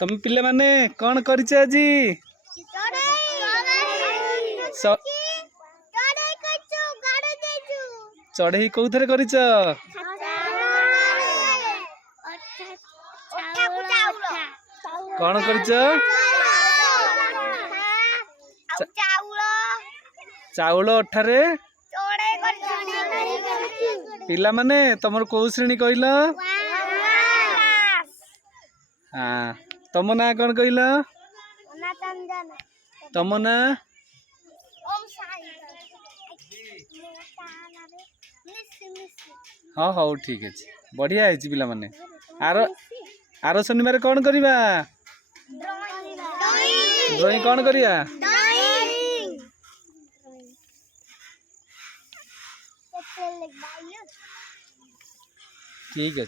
तुम पिले माने कौन करिছে আজি चढ़ई कौथरे करिଛ कौन करिଛ चाउल अठारे पिला माने तमर को श्रेणी कहल हाँ तम ना कौन कहल तम ना हाँ हाँ ठीक है बढ़िया है पिला माने आर शनिवार कौन करिबा ड्राइंग कौन करिया ठीक है।